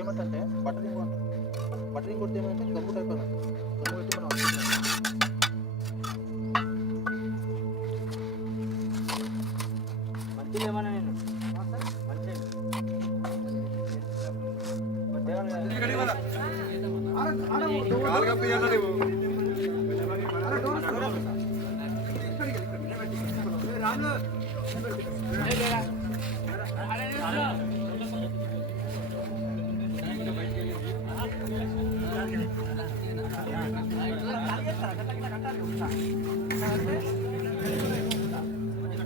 ఏమంటే బటరింగ్ అంటారు. బటరింగ్ కొడితే ఏమంటే గమ్ము టైప్ అన్నట్టు. గమ్ము పెట్టి మనం మంచిగా ఏమన్నా నేను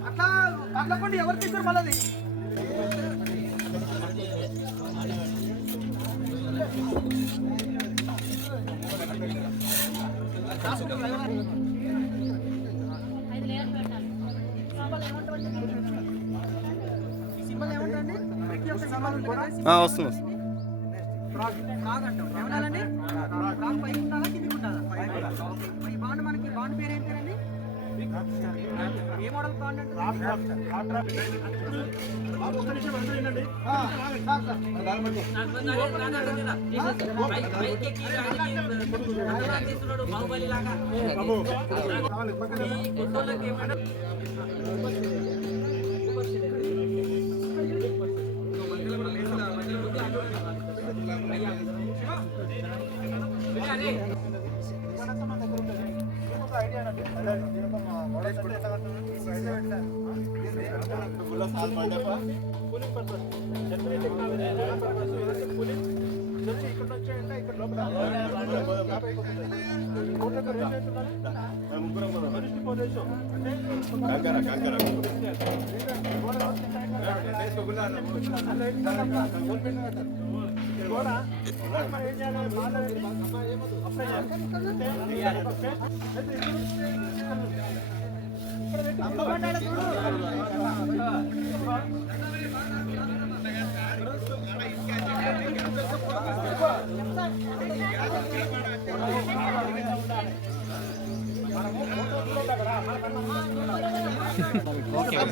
అట్లా అట్లకుండా ఎవరు తీసారు మళ్ళీ వస్తుంది ఈ బాండ్ మనకి బాండ్ పేరు ఏం పేరండి? ఏ మోడల్ బాండ్ అంటే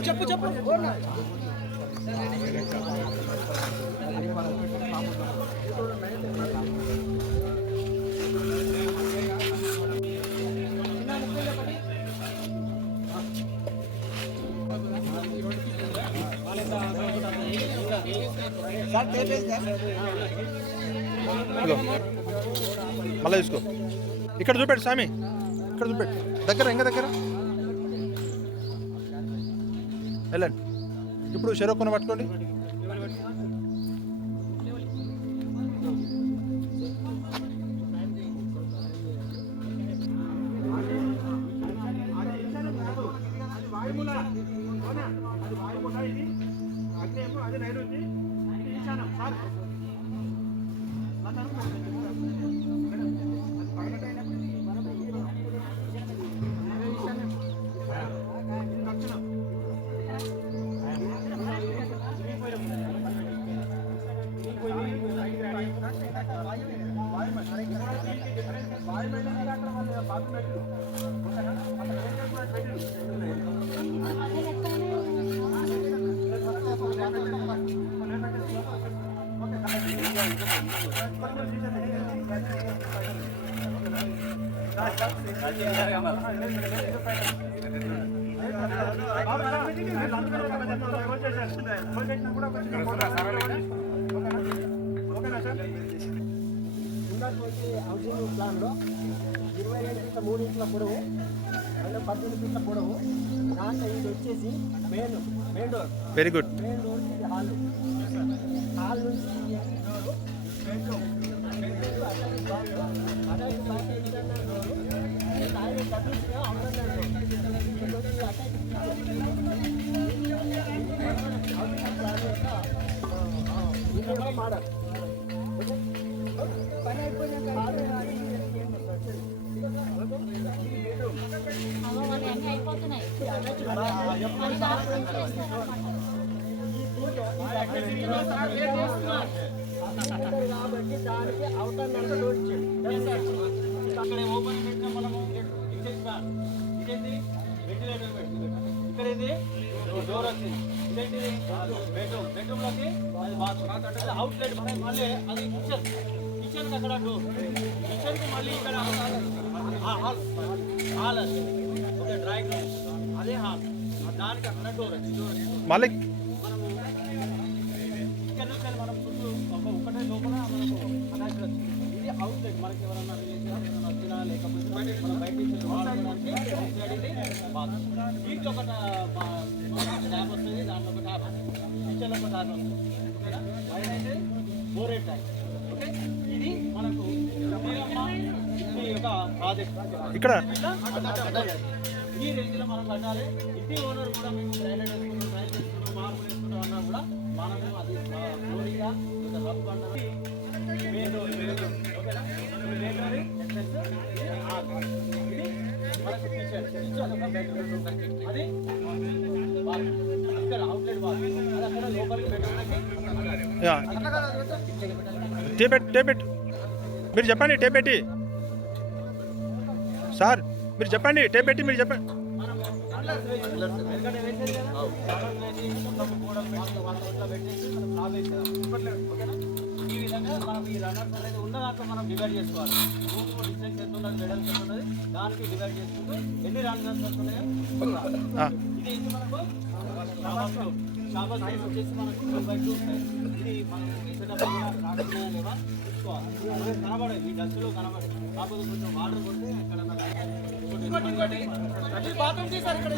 చెప్పు చెప్పు మళ్ళీ చూసుకో. ఇక్కడ చూపెట్టు స్వామి, ఇక్కడ చూపెట్టు. దగ్గర ఇంకా దగ్గర వెళ్ళండి. ఇప్పుడు చెరొక్కున పట్టుకోండి. హౌసింగ్ ప్లాన్లో 22 ఫీట్ల 3 ఇంచుల పొడవు, 18 ఫీట్ల పొడవు. దాంట్లో ఇది వచ్చేసి main door. Very good. Main door ఇది హాల్ నుంచి మోడల్ పని అయిపోయినాయి. కాబట్టి దానికి అవుటర్ నెంబర్ డోర్ ఇచ్చాడు. అక్కడ ఓపెన్ పెట్టిన మనము ఇదేంటి వెంటిలేటర్ పెట్టి ఇక్కడ ఇది డోర్ వచ్చింది. ఇదేంటిది బెడ్రూమ్ బెడ్రూమ్లోకి అది బాత్రూమ్ అంటే అవుట్లెట్ మళ్ళీ అది కిచెన్కి అక్కడ డోర్ కిచెన్కి మళ్ళీ ఇక్కడ హాల్ అది ఓకే డ్రాయింగ్ రూమ్ అదే హాల్ దానికి అక్కడ డోర్ మళ్ళీ మనము ఇక్కడ నుంచి మనం చుట్టూ ఒకటే లోపల మనకు అటాచ్ ఇది అవుట్లెట్ మనకి ఎవరైనా రిలేషన్ వచ్చినా లేకపోతే మనం బయట దీంట్లో ఒక ట్యాప్ వస్తుంది దాంట్లో ఒక ట్యాప్ కిచెన్లో ఒక ట్యాప్ వస్తుంది ఓకేనా పైన అయితే బోరేట్ ట్యాప్ ఓకే ఇది మనకు ఈ యొక్క ప్రాజెక్ట్ ఇక్కడ ఈ రేంజ్లో మనం కట్టాలి ఇంటి ఓనర్ కూడా మేము గ్రైడెడ్ వేసుకుంటాం ట్రై చేసుకుంటాం మార్పులు వేసుకుంటాం అన్నా కూడా మనము అది ఫ్లోరీగా రఫ్ అన్నది మెయిన్ డోర్ ఓకేనా మెయిన్ డోర్ ఎంట్రన్స్ ఇది మనకు కిచెన్ ఒక బెడ్రూమ్ అది ఇక్కడ అవుట్లెట్ బాత్రూమ్ అది అక్కడ లోపలికి బెడ్రూమ్కి టేపెట్ మీరు చెప్పండి టేపెట్టి సార్ మీరు చెప్పండి టేపెట్టి మీరు చెప్పండి ఈ విధంగా మనం ఈ రన్నర్స్ అనేది ఉన్న దాంట్లో మనం డివైడ్ చేసుకోవాలి రూమ్ డిస్టెన్స్ ఎంత ఉన్నది వెడల్పు ఎంత ఉన్నది దానికి డివైడ్ చేసుకుంటూ ఎన్ని రన్నర్స్ వస్తున్నాయో ఇది ఏంటి మనకు షాబాస్ సైజ్ వచ్చేసి మనకు 2x2 సైజ్ ఇది మనం వేసేటప్పుడు కూడా రాకుండా లేవా చూసుకోవాలి మనకి కనబడదు ఈ డస్ట్లో కనబడదు కాకపోతే కొంచెం వాటర్ కొడితే ఎక్కడన్నా ఇంకోటి బాత్రూమ్ తీసారు ఇక్కడ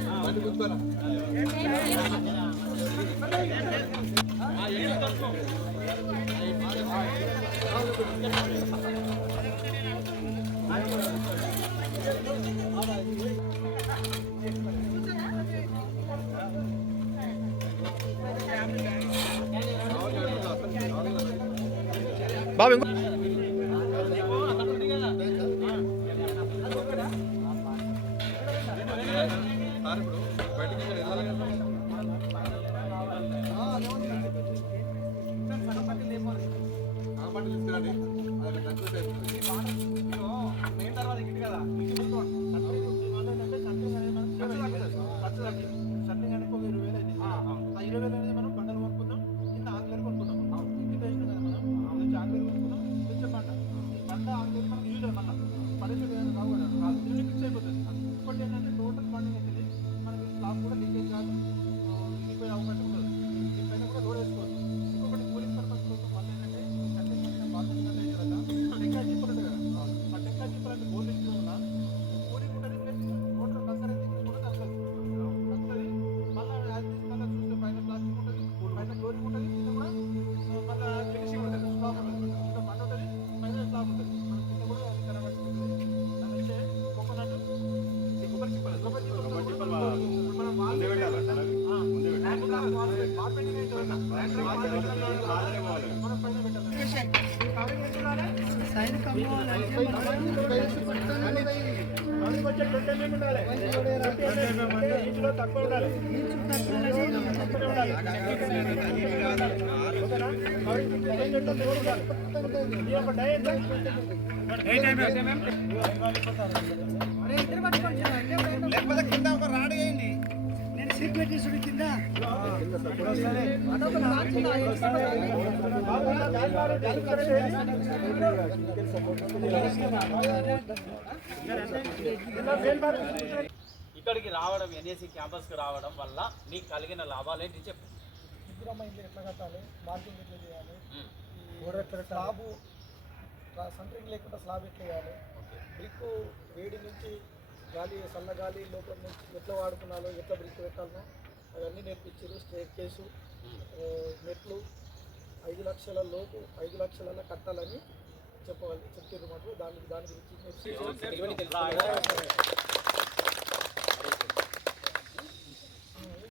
బాబు ఇంకో లేకపోతే కింద ఒక రాడ్ వేయండి. నేను సీక్రెట్ తీసుడు కింద ఇక్కడికి రావడం ఎన్ఏసి క్యాంపస్కి రావడం వల్ల నీకు కలిగిన లాభాలు ఏంటి చెప్పు. ఎట్లా కట్టాలి, మార్కింగ్ ఎట్లా చేయాలి, గోడ ఎట్లా స్లాబ్ సెంటరింగ్ లేకుండా స్లాబ్ ఎట్లా వేయాలి, బ్రిక్ వేడి నుంచి గాలి చల్లగాలి లోపల నుంచి ఎట్లా వాడుకున్నాలో ఎట్లా బ్రిక్ పెట్టాలో అవన్నీ నేర్పించారు. స్ట్రేట్ కేసు మెట్లు 5 లక్షల లోపు 5 లక్షలలో కట్టాలని చెప్పారు మాకు. దాని గురించి